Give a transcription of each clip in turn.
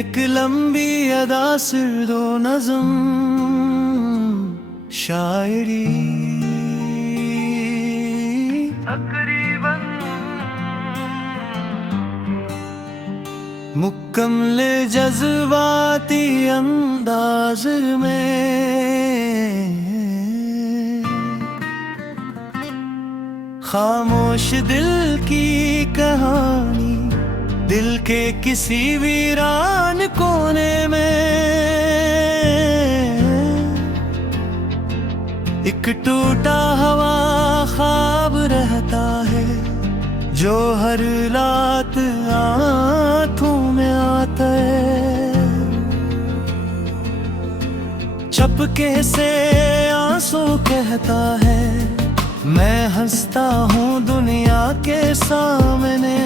एक लंबी अदा सिर दो नज़म शायरी तकरीबन मुकम्मल जज्बाती अंदाज में खामोश दिल की कहानी दिल के किसी वीरान कोने में एक टूटा हुआ ख्वाब रहता है जो हर रात आँखों में आता है। चपके से आंसू कहता है मैं हंसता हूँ दुनिया के सामने,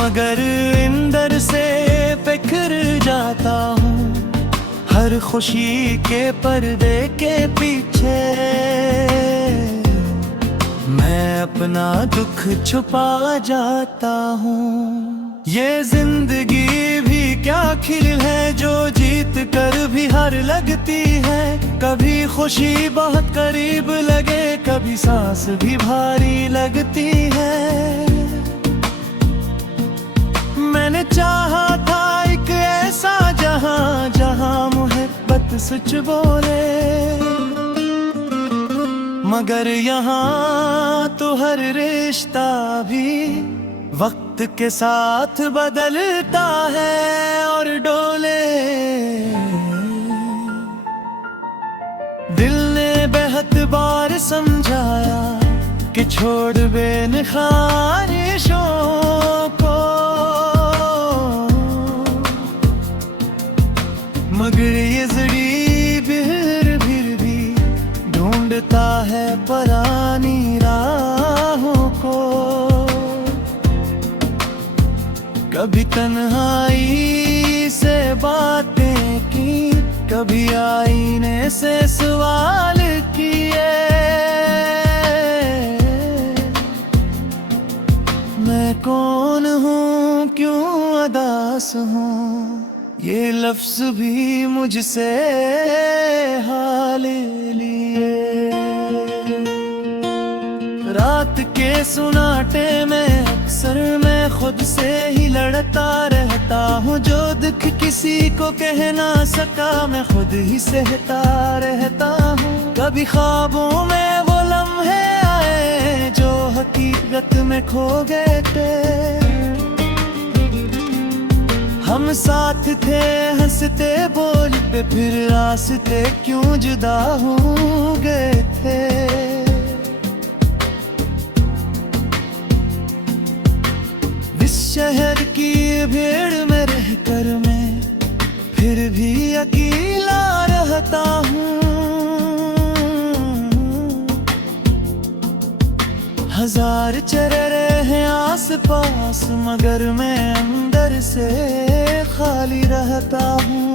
मगर अंदर से बिखर जाता हूँ हर खुशी के पर्दे के पीछे। मैं अपना दुख छुपा जाता हूँ। ये जिंदगी भी क्या खेल है जो जीत कर भी हार लगती है। कभी खुशी बहुत करीब लगे, कभी सांस भी भारी लगती है। मैंने चाहा था एक ऐसा जहां जहां मोहब्बत सच बोले, मगर यहाँ तो हर रिश्ता भी वक्त के साथ बदलता है और डोले। दिल ने बेहद बार समझाया कि छोड़ बेन ख्वाहिशों को, मगर ये जड़ी फिर भी ढूंढता है परानी राहों को। कभी तन्हाई से बातें की, कभी आईने से सवाल किए। मैं कौन हूँ, क्यों अदास हूँ, ये लफ्ज भी मुझसे हाल लिए। रात के सुनाटे में अक्सर मैं खुद से ही लड़ता रहता हूँ। जो दुख किसी को कह ना सका मैं खुद ही सहता रहता हूँ। कभी ख्वाबों में वो लम्हे आए जो हकीकत में खो गए थे। हम साथ थे हंसते बोलते, फिर रास्ते क्यों जुदा हो गए थे। इस शहर की भीड़ में रहकर मैं फिर भी अकेला रहता हूँ। हजार चेहरे हैं आस पास, मगर मैं अंदर से खाली रहता हूँ।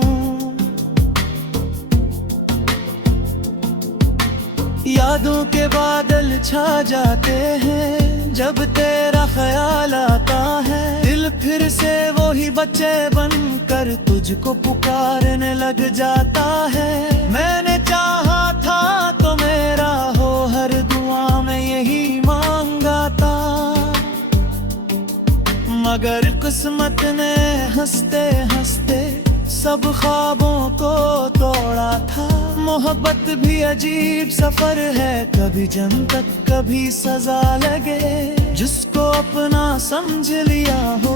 यादों के बादल छा जाते हैं जब तेरा ख्याल आता है। दिल फिर से वही बच्चे बनकर तुझको पुकारने लग जाता है। मैंने चाहा था तो मेरा हो, हर दुआ में यही मांगा था, मगर किस्मत ने हंसते हंसते सब ख्वाबों को तोड़ा था। मोहब्बत भी अजीब सफर है, कभी जन्नत कभी सजा लगे। जिसको अपना समझ लिया हो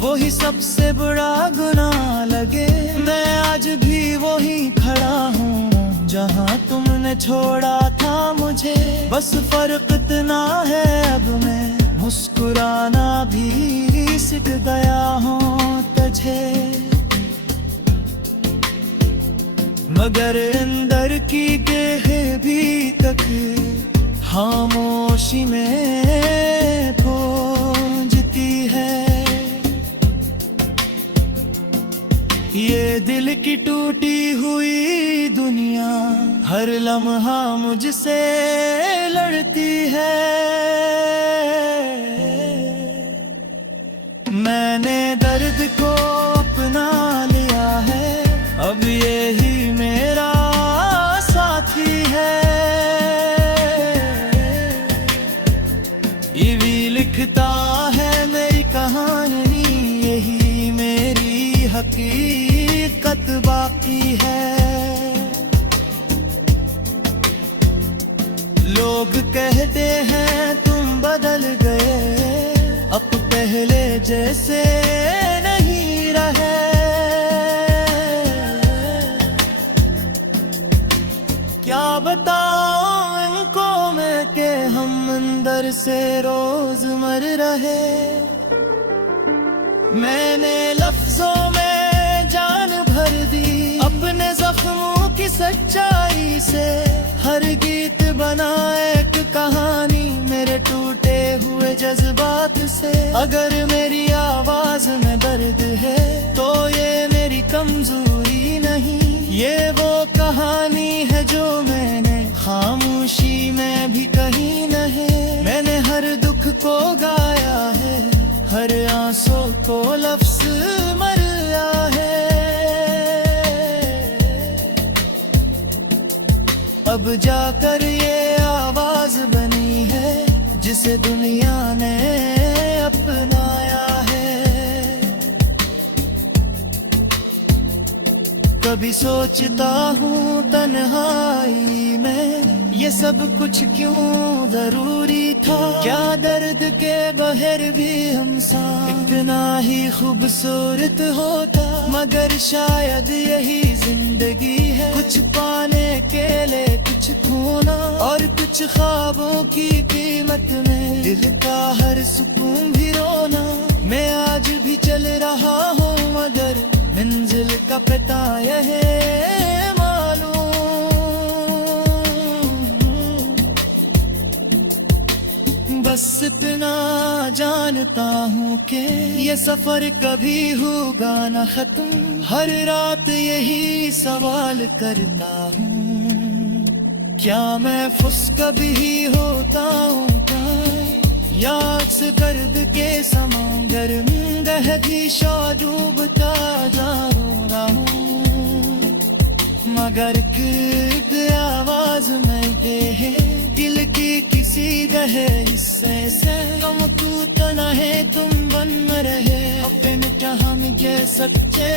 वो ही सबसे बड़ा गुनाह लगे। मैं आज भी वही खड़ा हूँ जहाँ तुमने छोड़ा था मुझे। बस फर्क इतना है अब मैं मुस्कुराना भी सीख गया हूँ तुझे, मगर अंदर की गेह भी तक खामोशी में गूंजती है। ये दिल की टूटी हुई दुनिया हर लम्हा मुझसे लड़ती है। मैंने दर्द को अपना लिया है, अब यही मेरा साथी है। ये भी लिखता है मेरी कहानी, यही मेरी हकीकत बाकी है। लोग कहते हैं तुम बदल गए, अब पहले जैसे नहीं रहे। क्या बताऊं इनको मैं कि हम अंदर से रोज मर रहे। मैंने लफ्जों में जान भर दी अपने जख्मों की सच्चाई से, हर गीत बना एक कहानी मेरे टूटे हुए जज्बात से। अगर मेरी आवाज में दर्द है तो ये मेरी कमजोरी नहीं, ये वो कहानी है जो मैंने खामोशी में भी कही नहीं। मैंने हर दुख को गाया है, हर आंसू को लफ्ज मरया है। अब जाकर ये आवाज बनी है जिसे दुनिया ने अपनाया है। कभी सोचता हूँ तन्हाई में ये सब कुछ क्यों जरूरी था। क्या दर्द के बहर भी हम साथ इतना ही खूबसूरत होता। मगर शायद यही जिंदगी है, कुछ पाने के लिए कुछ खोना, और कुछ ख्वाबों की कीमत में दिल का हर सुकून भी रोना। मैं आज भी चल रहा हूँ मगर मंजिल का पता यह मालूम। बस इतना जानता हूँ कि ये सफर कभी होगा न खत्म। हर रात यही सवाल करता हूँ, क्या मैं फुस कभी होता हूँ क्या, या अक्स कर्द के समंदर में गहरी शौ डूबता जा रहा हूँ। मगर एक आवाज में ये है दिल की किसी गहे हिस्से से, गम टूटना है तुम बन रहे अपने जहां में ये सच्चे।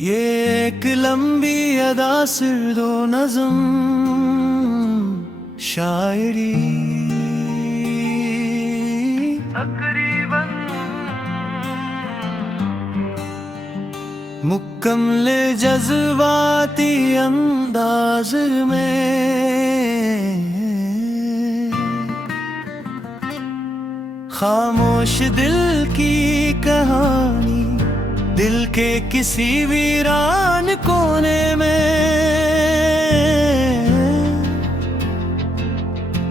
ये एक लंबी अदा सिर दो नज़म शायरी तकरीबन मुकम्मल जज्बाती अंदाज में, खामोश दिल की कहानी दिल के किसी वीरान कोने में।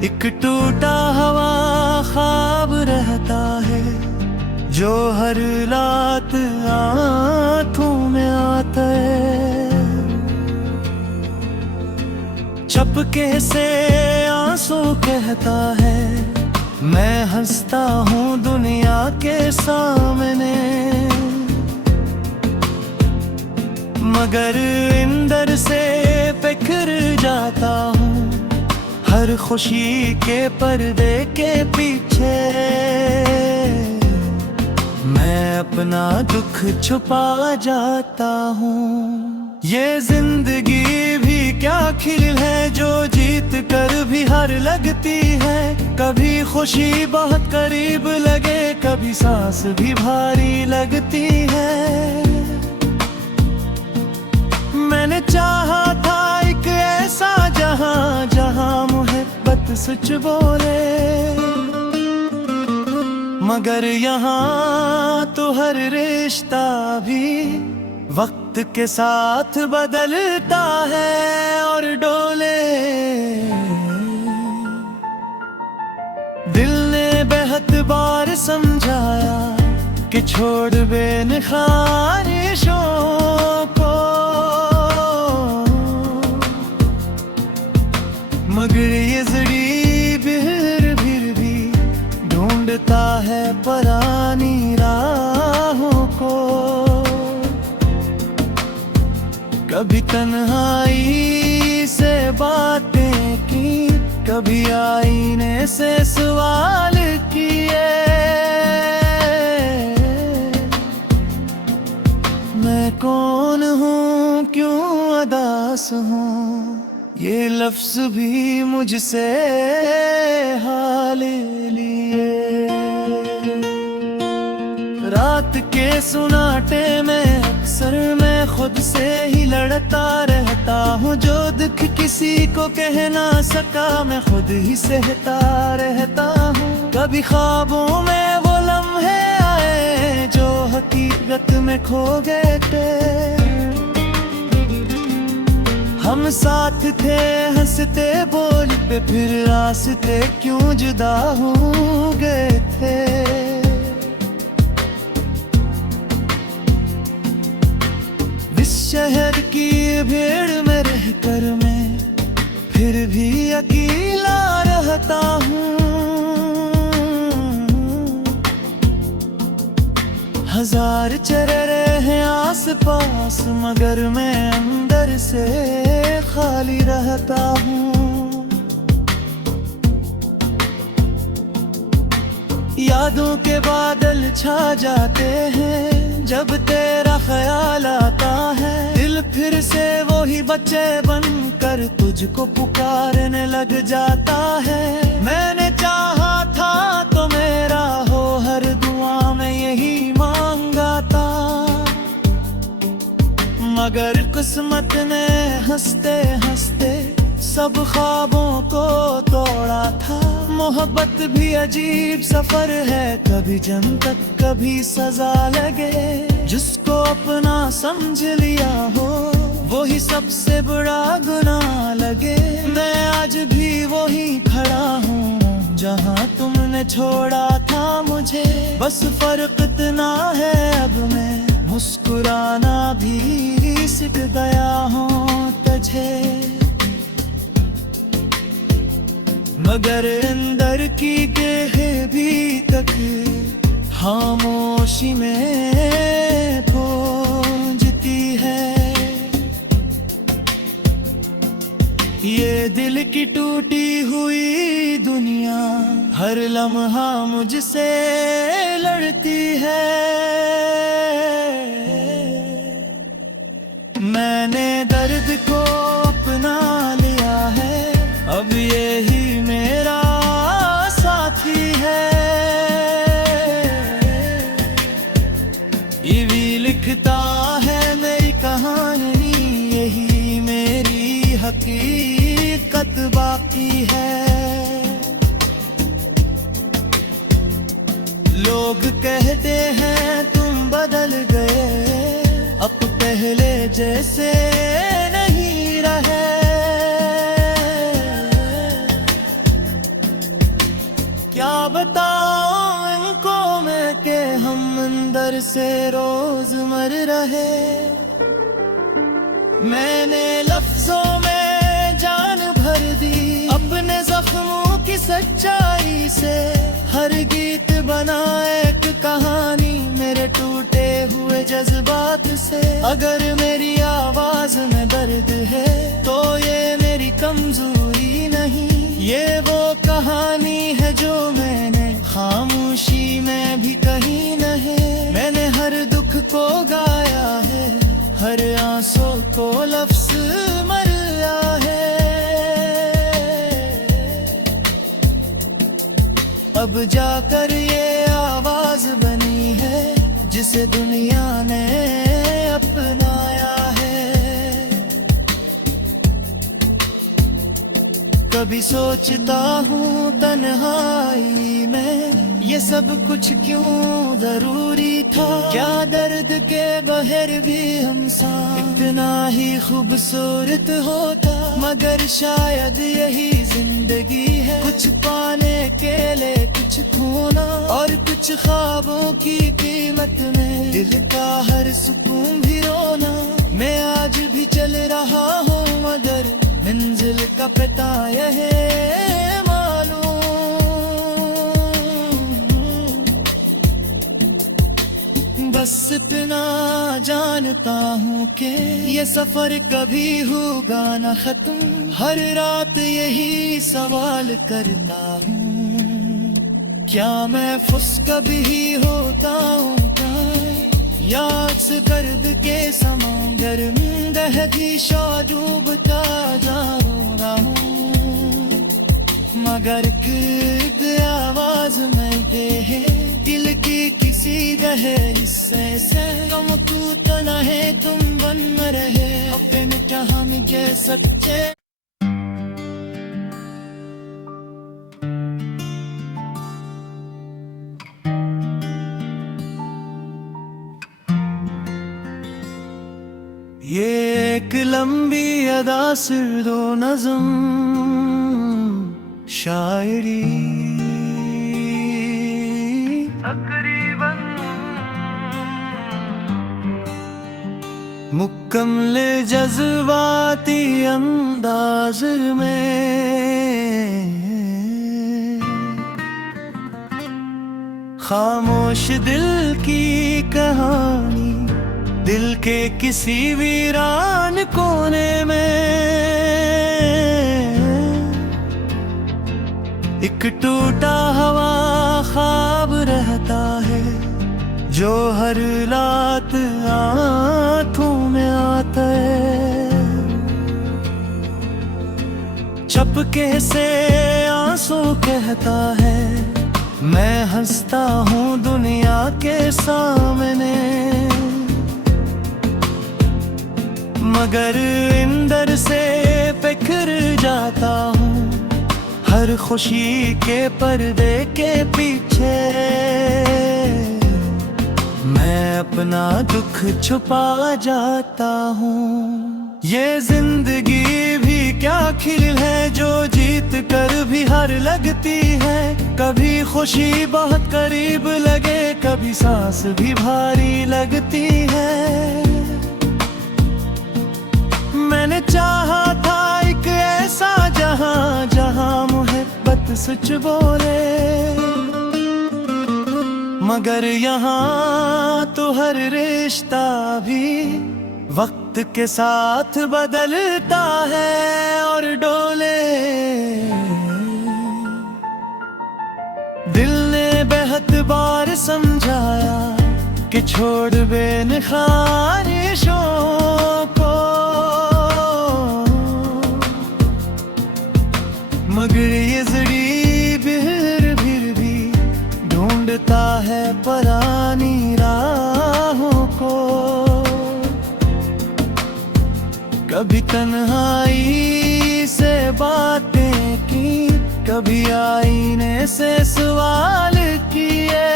एक टूटा हवा ख्वाब रहता है जो हर रात आंखों में आता है। चपके से आंसू कहता है मैं हंसता हूँ दुनिया के सामने, मगर अंदर से बिखर जाता हूँ हर खुशी के पर्दे के पीछे। मैं अपना दुख छुपा जाता हूँ। ये जिंदगी भी क्या खेल है जो जीत कर भी हार लगती है। कभी खुशी बहुत करीब लगे, कभी सांस भी भारी लगती है। मैंने चाहा था एक ऐसा जहां जहां मोहब्बत सच बोले, मगर यहाँ तो हर रिश्ता भी वक्त के साथ बदलता है और डोले। दिल ने बेहद बार समझाया कि छोड़ बेनखारिशों को, कभी तन्हाई से बातें की, कभी आईने से सवाल किए। मैं कौन हूँ, क्यों अदास हूँ, ये लफ्ज भी मुझसे हाल लिए। रात के सुनाटे में अक्सर मैं खुद से ही लड़ता रहता हूँ। जो दुख किसी को कह ना सका मैं खुद ही सहता रहता हूँ। कभी ख्वाबों में वो लम्हे आए जो हकीकत में खो गए थे। हम साथ थे, हंसते बोलते, फिर रास्ते क्यों जुदा हो गए थे। शहर की भीड़ में रहकर मैं फिर भी अकेला रहता हूँ। हजार चेहरे हैं आस पास मगर मैं अंदर से खाली रहता हूँ। यादों के बादल छा जाते हैं जब तेरा ख्याल आता है। दिल फिर से वो ही बच्चे बनकर तुझको पुकारने लग जाता है। मैंने चाहा था तो मेरा हो, हर दुआ में यही मांगा था। मगर किस्मत ने हंसते हंसते सब ख्वाबों को तोड़ा था। मोहब्बत भी अजीब सफर है, कभी जन्नत कभी सजा लगे। जिसको अपना समझ लिया हो वो ही सबसे बड़ा गुनाह लगे। मैं आज भी वही खड़ा हूँ जहाँ तुमने छोड़ा था मुझे। बस फर्क इतना है अब मैं मुस्कुराना भी सीख गया हूँ तुझे। मगर अंदर की गहरी भी तक खामोशी में गूंजती है। ये दिल की टूटी हुई दुनिया हर लम्हा मुझसे लड़ती है। मैंने दर्द को अपना लिया है, अब यही मेरा साथी है। ये भी लिखता है मेरी कहानी, यही मेरी हकीकत बाकी है। लोग कहते हैं तुम बदल गए, अब पहले जैसे नहीं रहे। क्या बताऊं इनको मैं कि हम अंदर से रोज मर रहे। मैंने लफ्जों में जान भर दी अपने जख्मों की सच्चाई से। हर गीत बना एक कहानी मेरे टूटे हुए जज्बात से। अगर मेरी आवाज में दर्द है तो ये मेरी कमजोरी नहीं, ये वो कहानी है जो मैंने खामोशी में भी कही नहीं। मैंने हर दुख को गाया है, हर आंसू को लफ्ज मरया है। अब जाकर ये आवाज बनी है जिसे दुनिया ने अपनाया है। कभी सोचता हूँ तन्हाई में ये सब कुछ क्यों जरूरी था। क्या दर्द के बहर भी हम साथ इतना ही खूबसूरत होता। मगर शायद यही जिंदगी है, कुछ पाने के लिए कुछ खोना, और कुछ ख्वाबों की कीमत में दिल का हर सुकून भी रोना। मैं आज भी चल रहा हूँ मगर मंजिल का पता यह मालूम। बस इतना जानता हूँ कि ये सफर कभी होगा न खत्म। हर रात यही सवाल करता हूँ, क्या मैं फुस कभी होता हूँ क्या, या अक्स कर्द के समंदर में दहती शौ डूबता जा रहा हूँ। मगर एक आवाज में दे है दिल की किसी दहे हिस्से से, कम तू तो न है तुम बन रहे अपने जहां में के सच्चे। ये एक लंबी अदा सिर दो नज़म शायरी तकरीबन मुकम्मल जज्बाती अंदाज में, खामोश दिल की कहानी दिल के किसी वीरान कोने में। एक टूटा हवा ख्वाब रहता है जो हर रात आँखों में आता है। चपके से आंसू कहता है मैं हंसता हूँ दुनिया के सामने, मगर अंदर से बिखर जाता हूँ हर खुशी के पर्दे के पीछे। मैं अपना दुख छुपा जाता हूँ। ये जिंदगी भी क्या खेल है जो जीत कर भी हार लगती है। कभी खुशी बहुत करीब लगे, कभी सांस भी भारी लगती है। मैंने चाहा था एक ऐसा जहां जहां मोहब्बत सच बोले, मगर यहाँ तो हर रिश्ता भी वक्त के साथ बदलता है और डोले। दिल ने बेहद बार समझाया कि छोड़ बेनखानिशों को, मगर ये जड़ी फिर भी ढूंढता है परानी राहों को। कभी तन्हाई से बातें की, कभी आईने से सवाल किए।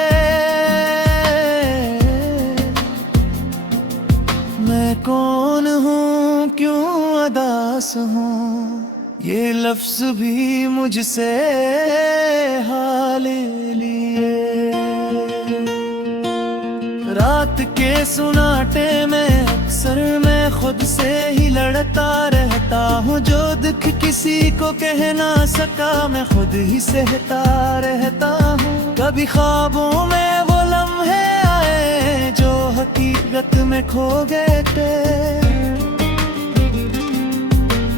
मैं कौन हूँ, क्यों अदास हूँ, ये लफ्ज भी मुझसे हाल लिए। रात के सुनाटे में अक्सर मैं खुद से ही लड़ता रहता हूँ। जो दुख किसी को कह ना सका मैं खुद ही सहता रहता हूँ। कभी ख्वाबों में वो लम्हे आए जो हकीकत में खो गए थे।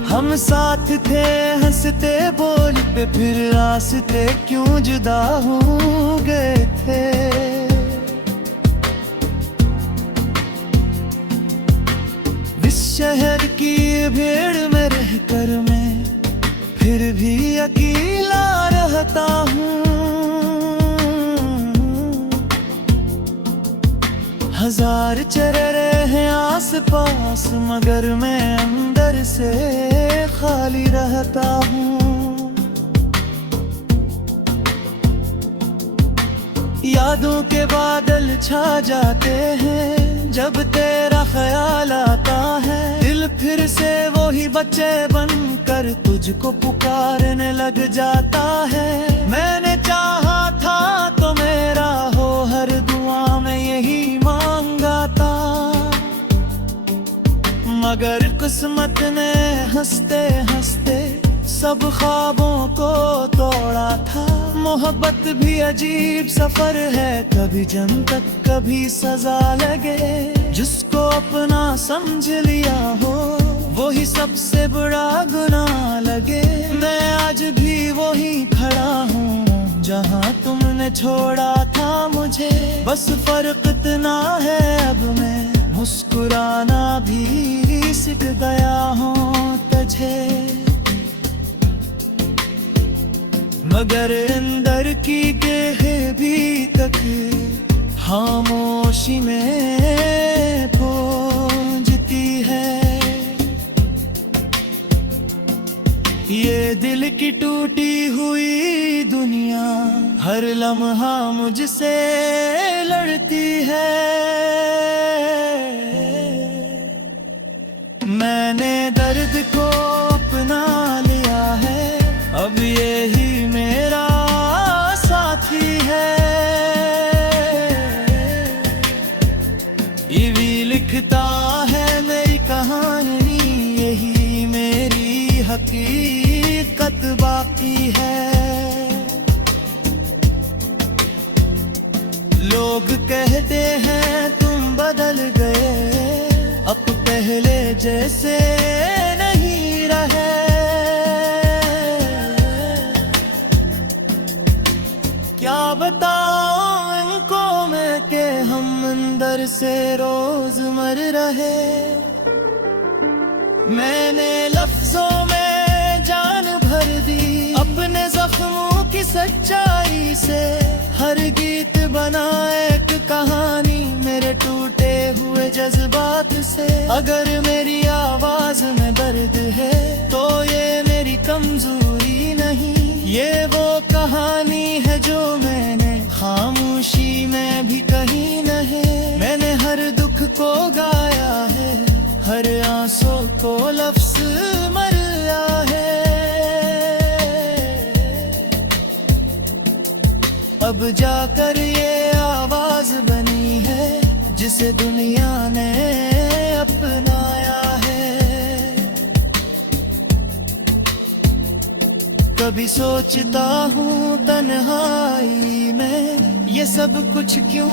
हम साथ थे हंसते बोलते, फिर रास्ते क्यों जुदा हो गए थे। इस शहर की भीड़ में रहकर मैं फिर भी अकेला रहता हूँ। हजार चेहरे हैं आस पास, मगर मैं अंदर से खाली रहता हूँ। यादों के बादल छा जाते हैं जब तेरा ख्याल आता है। दिल फिर से वही बच्चे बनकर तुझको पुकारने लग जाता है। मैंने चाहा था तो मेरा हो, हर दुआ में यही मांगा था, मगर किस्मत ने हंसते हंसते सब ख्वाबों को तोड़ा था। मोहब्बत भी अजीब सफर है, कभी जन्नत कभी सजा लगे। जिसको अपना समझ लिया हो वो ही सबसे बड़ा गुनाह लगे। मैं आज भी वही खड़ा हूँ जहाँ तुमने छोड़ा था मुझे। बस फर्क इतना है अब मैं मुस्कुराना भी सीख गया हूँ तुझे। मगर अंदर की गहरी भी तक खामोशी में पूंजती है। ये दिल की टूटी हुई दुनिया हर लम्हा मुझसे लड़ती है। मैंने दर्द को अपना लिया है, अब यही मेरा साथी है। ये भी लिखता है मेरी कहानी, यही मेरी हकीकत बाकी है। लोग कहते हैं तुम बदल गए, अब पहले जैसे नहीं रहे। क्या बताऊं इनको मैं कि हम अंदर से रोज मर रहे। मैंने लफ्जों में जान भर दी अपने जख्मों की सच्चाई से। हर गीत बना एक कहानी मेरे टूटे हुए जज्बात से। अगर मेरी आवाज में दर्द है तो ये मेरी कमजोरी नहीं, ये वो कहानी है जो मैंने खामोशी में भी कही नहीं। मैंने हर दुख को गाया है, हर आंसू को लफ्ज मरया है। अब जाकर ये आवाज बनी है जिसे दुनिया ने अपनाया है। कभी सोचता हूँ तन्हाई में ये सब कुछ क्यों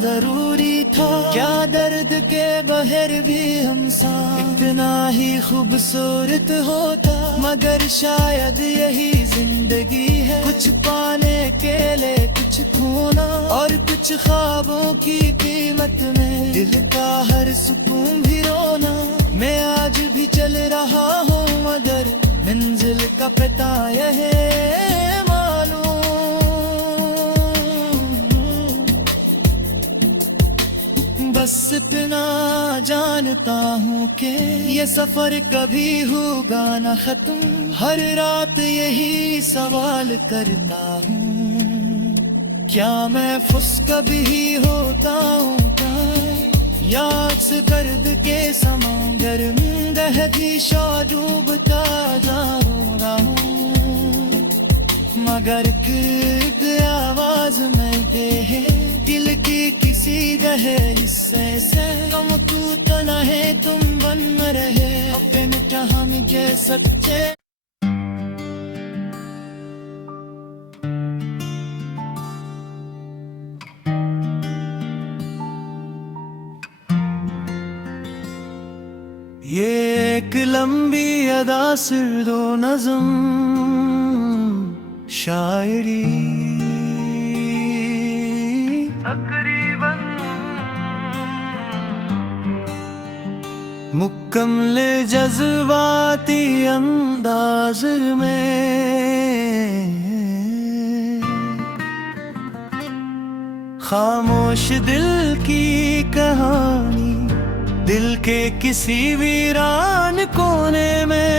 जरूरी था। क्या दर्द के बहर भी हमसा इतना ही खूबसूरत होता। मगर शायद यही जिंदगी है, कुछ पाने के लिए कुछ खोना, और कुछ ख्वाबों की कीमत में दिल का हर सुकून भी रोना। मैं आज भी चल रहा हूँ मगर मंजिल का पता यह मालूम। बस इतना जानता हूँ कि ये सफर कभी होगा न खत्म। हर रात यही सवाल करता हूँ, क्या मैं फुस कभी होता हूँ क्या, या अक्स दर्द के समंदर में गहरी शौ डूबता जा रहा हूँ। मगर फिर आवाज में दे है दिल की किसी गहरे हिस्से से, कम तू तो न है तुम बन रहे अपने जहां में कह सकते। ये एक लंबी अदा सिर दो नज़म शायरी तकरीबन मुकम्मल जज्बाती अंदाज में खामोश दिल की कहानी, दिल के किसी वीरान कोने में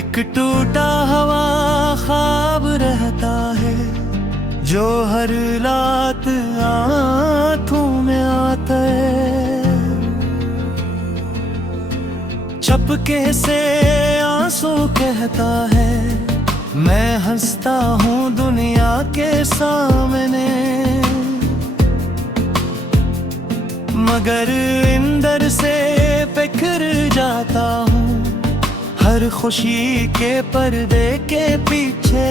एक टूटा हुआ ख्वाब रहता है जो हर रात आंखों में आता है। चपके से आंसू कहता है मैं हंसता हूँ दुनिया के सामने, मगर अंदर से बिखर जाता हूँ हर खुशी के पर्दे के पीछे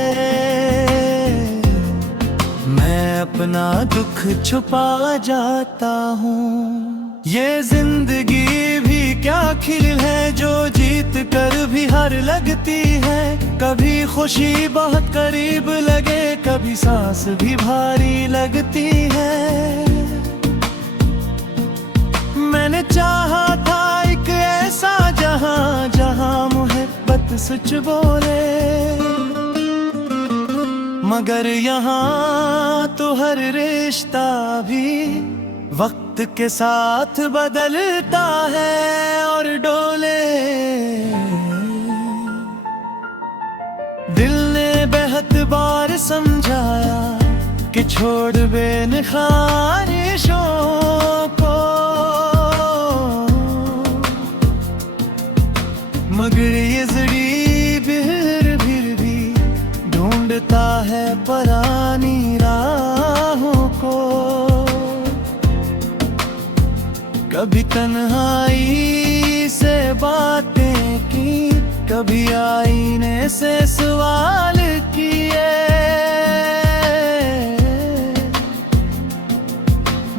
मैं अपना दुख छुपा जाता हूँ। ये जिंदगी भी क्या खेल है जो जीत कर भी हार लगती है। कभी खुशी बहुत करीब लगे, कभी सांस भी भारी लगती है। मैंने चाहा था एक ऐसा जहां जहां मोहब्बत सच बोले, मगर यहाँ तो हर रिश्ता भी वक्त के साथ बदलता है और डोले। दिल ने बेहद बार समझाया कि छोड़ बेन ख्वाहिशों को, मगर ये जड़ी फिर भी ढूंढता है परानी राहों को। कभी तन्हाई से बातें की, कभी आईने से सवाल किए।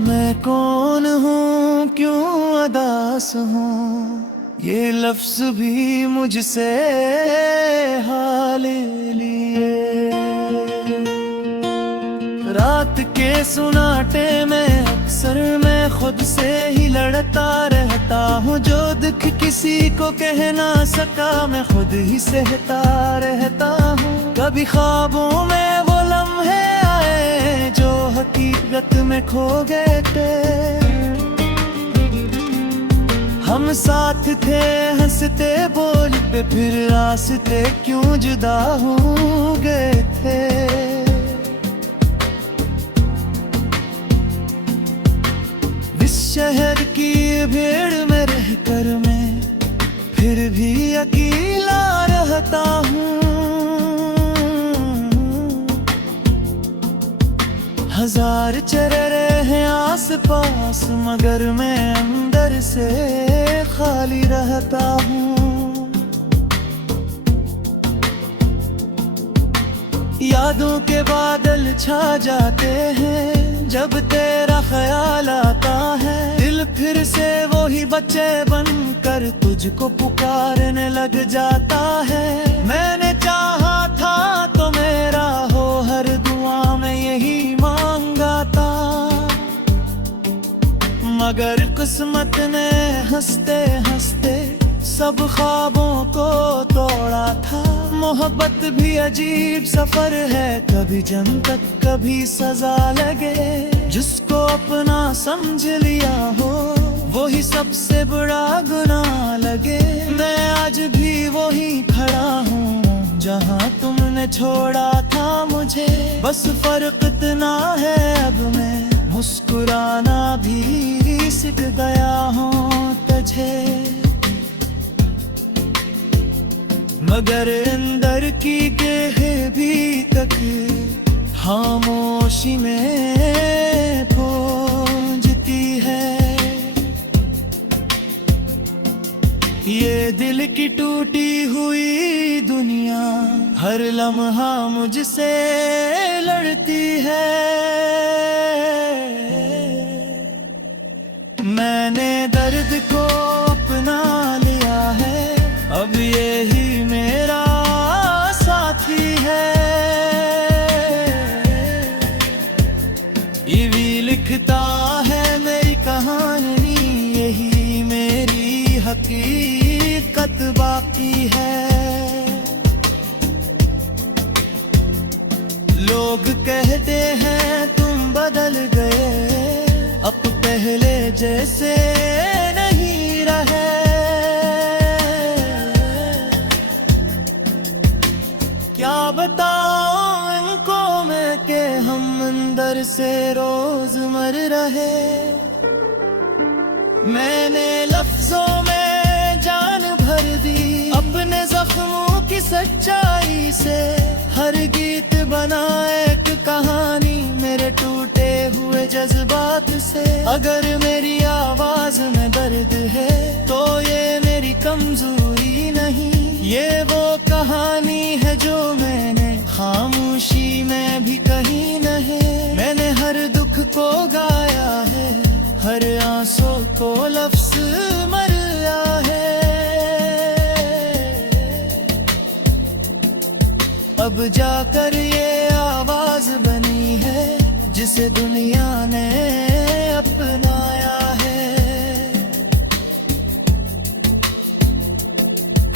मैं कौन हूँ, क्यों अदास हूँ, ये लफ्ज भी मुझसे हाल लिए। रात के सुनाटे में अक्सर मैं खुद से ही लड़ता रहता हूँ। जो दुख किसी को कह ना सका मैं खुद ही सहता रहता हूँ। कभी ख्वाबों में वो लम्हे आए जो हकीकत में खो गए थे। हम साथ थे हंसते बोलते, फिर रास्ते क्यों जुदा हो गए थे। इस शहर की भीड़ में रहकर मैं फिर भी अकेला रहता हूँ। हजार चेहरे हैं आस पास, मगर मैं अंदर से खाली रहता हूँ। यादों के बादल छा जाते हैं जब तेरा ख्याल आता है। दिल फिर से वही बच्चे बनकर तुझको पुकारने लग जाता है। मैंने चाहा था तो मेरा हो, हर दुआ में यही मांगा था, मगर किस्मत ने हंसते हंसते सब ख्वाबों को तोड़ा था। मोहब्बत भी अजीब सफर है, कभी जन्नत कभी सजा लगे। जिसको अपना समझ लिया हो वो ही सबसे बड़ा गुनाह लगे। मैं आज भी वही खड़ा हूँ जहाँ तुमने छोड़ा था मुझे। बस फर्क इतना है अब मैं मुस्कुराना भी सीख गया हूँ तुझे। मगर अंदर की गहरी भी तक खामोशी में गूंजती है। ये दिल की टूटी हुई दुनिया हर लम्हा मुझसे लड़ती है। मैंने दर्द को अपना लिया है, अब यही मेरा साथी है। ये भी लिखता है मेरी कहानी, यही मेरी हकीकत बाकी है। लोग कहते हैं तुम बदल गए, अब पहले जैसे नहीं रहे। क्या बताऊं इनको मैं कि हम अंदर से रोज मर रहे। मैंने लफ्जों में जान भर दी अपने जख्मों की सच्चाई से। हर गीत बना एक कहानी मेरे टूटे हुए जज्बात से। अगर मेरी आवाज में दर्द है तो ये मेरी कमजोरी नहीं, ये है जो मैंने खामोशी में भी कहीं नहीं। मैंने हर दुख को गाया है, हर आंसू को लफ्ज मरया है। अब जाकर ये आवाज बनी है जिसे दुनिया ने अपनाया है।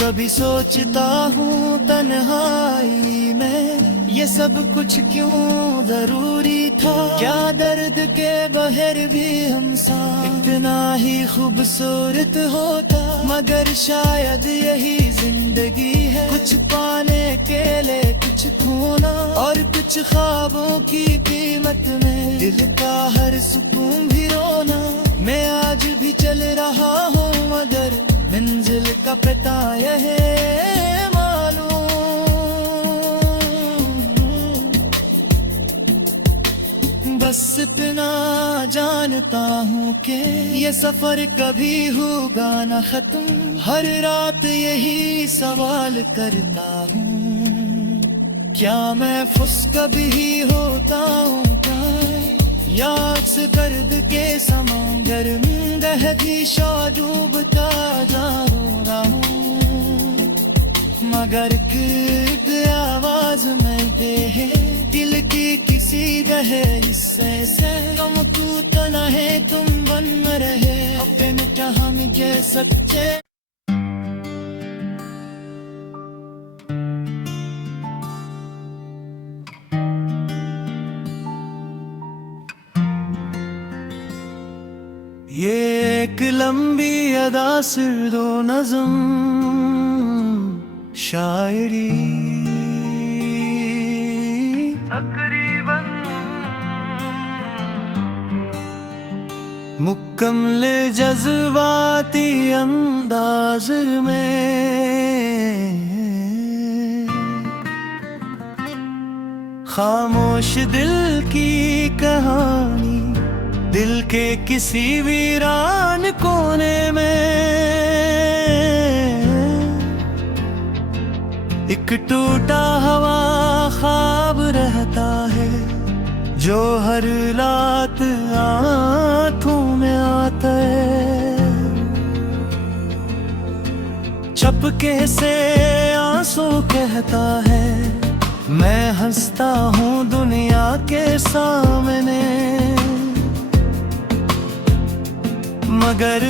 कभी सोचता हूँ तन्हाई में ये सब कुछ क्यों जरूरी था। क्या दर्द के बहर भी इंसान इतना ही खूबसूरत होता। मगर शायद यही जिंदगी है, कुछ पाने के लिए कुछ खोना, और कुछ ख्वाबों की कीमत में दिल का हर सुकून भी रोना। मैं आज भी चल रहा हूँ मगर मंजिल का पता यह मालूम। बस इतना जानता हूँ कि ये सफर कभी होगा न खत्म। हर रात यही सवाल करता हूँ, क्या मैं फुस कभी होता हूँ या अक्स दर्द के समंदर में गहरी डूबता जा रहा हूँ। मगर एक आवाज मिलते है दिल की किसी गहे हिस्से से, गम टूटना है तुम बन रहे अपने हम के सच्चे। ये एक लंबी अदा सिर दो नज़म शायरी तकरीबन मुकम्मल जज्बाती अंदाज में। खामोश दिल की कहानी दिल के किसी वीरान कोने में। एक टूटा हवा ख्वाब रहता है जो हर रात आँखों में आता है। चपके से आंसू कहता है मैं हंसता हूँ दुनिया के सामने। मगर